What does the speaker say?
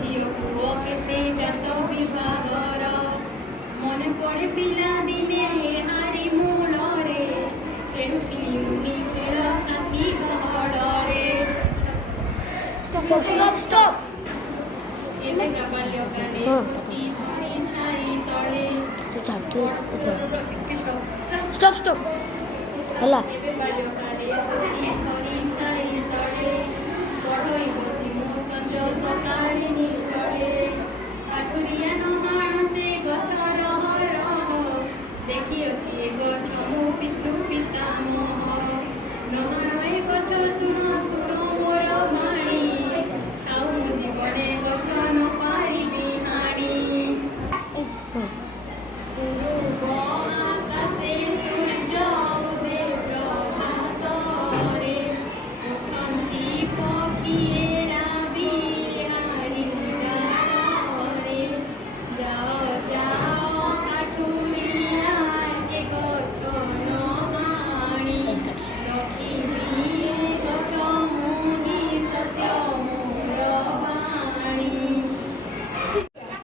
ଝିଅ ପୁଅ କେତେ ଜାତ ବିଭାଗର ମନେ ପଡ଼େ ପିଲା ଦିନେ ହାରି ମୂଳରେ ଖେଳୁଥିଲି ମୁନି ଖେଳ ସାଥୀ ଗହଳରେ stop ଏବେ ବାଲ୍ୟକାଳେ ଗୋଟି ଧରି ଛାଇ ତଳେ stop ହେଲା ଏବେ ବାଲ୍ୟକାଳେ ଗୋଟି ଧରି ଛାଇ ତଳେ ବଢ଼ଇ ବସି ମୋ ସଞ୍ଜ ସକାଳେ